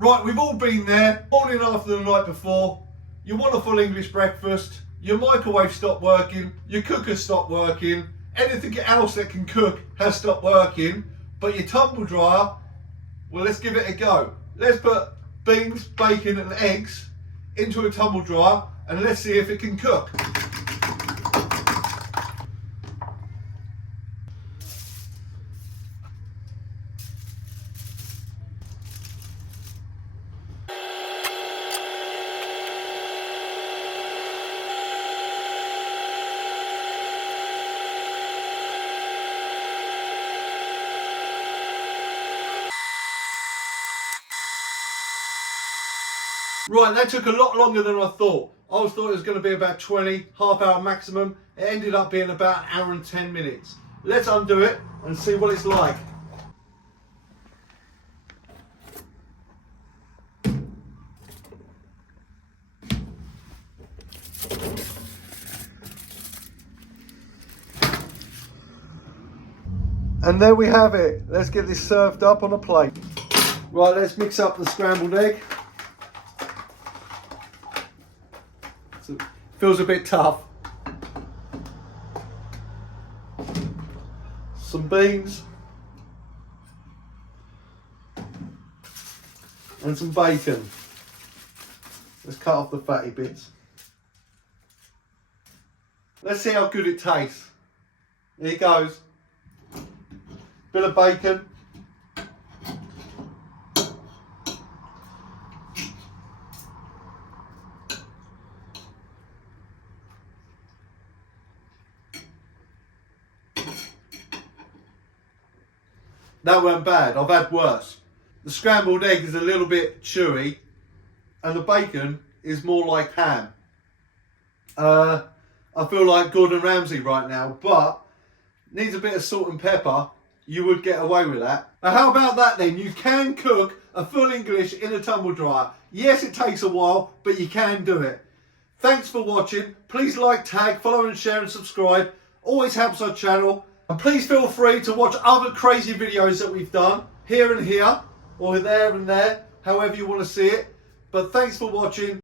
Right, we've all been there, morning after the night before. You want a full English breakfast, your microwave stopped working, your cooker stopped working, anything else that can cook has stopped working, but your tumble dryer, well, let's give it a go. Let's put beans, bacon and eggs into a tumble dryer and let's see if it can cook. Right, that took a lot longer than I thought. I thought it was going to be about 20, half hour maximum. It ended up being about an hour and 10 minutes. Let's undo it and see what it's like. And there we have it. Let's get this served up on a plate. Right, let's mix up the scrambled egg. Feels a bit tough. Some beans. And some bacon. Let's cut off the fatty bits. Let's see how good it tastes. Here it goes. Bit of bacon. That weren't bad, I've had worse. The scrambled egg is a little bit chewy and the bacon is more like ham. I feel like Gordon Ramsay right now, but needs a bit of salt and pepper. You would get away with that. Now how about that then? You can cook a full English in a tumble dryer. Yes, it takes a while, but you can do it. Thanks for watching. Please like, tag, follow and share and subscribe. Always helps our channel. And please feel free to watch other crazy videos that we've done here and here, or there and there, however you want to see it. But thanks for watching.